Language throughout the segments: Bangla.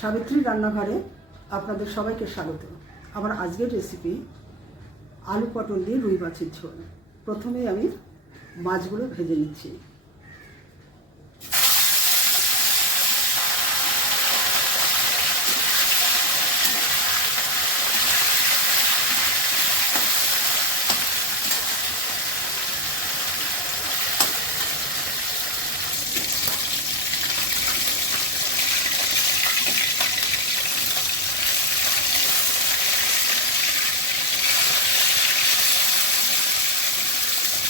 সাবিত্রী রান্নাঘরে আপনাদের সবাইকে স্বাগত। আমার আজকের রেসিপি আলু পটল দিয়ে রুই মাছের ঝোল। প্রথমেই আমি মাছগুলো ভেজে নিচ্ছি।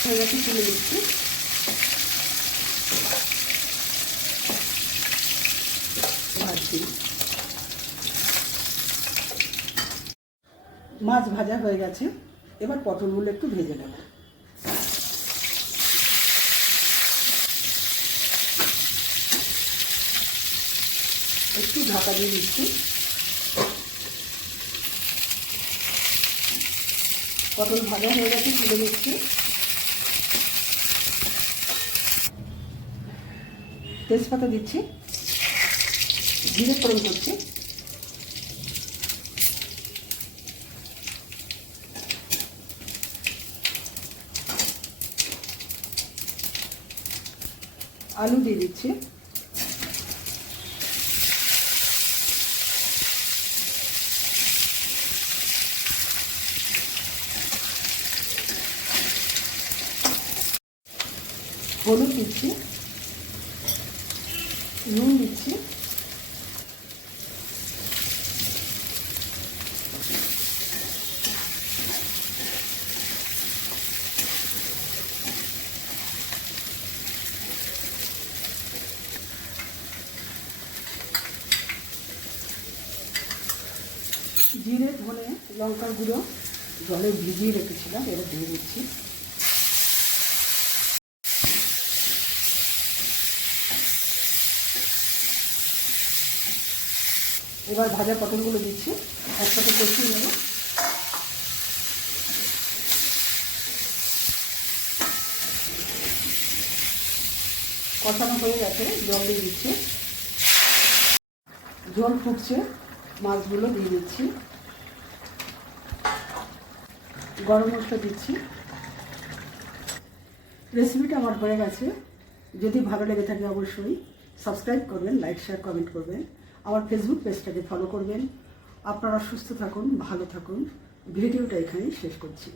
হয়ে গেছে, তুলে দিচ্ছি। ভাজছি। মাছ ভাজা হয়ে গেছে, এবার পটলগুলো একটু ভেজে নেব। একটু ঢাকা দিয়ে দিচ্ছি। পটল ভাজা হয়ে গেছে, তুলে দিচ্ছি। তেজপাতা দিচ্ছি, জিরে ফোড়ন করছি, আলু দিয়ে দিচ্ছি, হলুদ দিচ্ছি, নুন দিচ্ছি, জিরে ধনে লঙ্কার গুঁড়ো জলে ভিজিয়ে রেখেছিলাম, এবার দিয়ে দিচ্ছি। এবার ভাজা পটলগুলো দিচ্ছি, একসাথে কষিয়ে নেব। কষানো হয়ে গেছে, জল দিয়ে দিচ্ছি। ঝোল ফুটছে, মাছগুলো দিয়ে দিচ্ছি, গরম মশলা দিচ্ছি। রেসিপিটা আমার হয়ে গেছে। যদি ভালো লেগে থাকে অবশ্যই সাবস্ক্রাইব করবেন, লাইক শেয়ার কমেন্ট করবেন, আমার ফেসবুক পেজটাকে ফলো করবেন। আপনারা সুস্থ থাকুন, ভালো থাকুন। ভিডিওটা এখানেই শেষ করছি।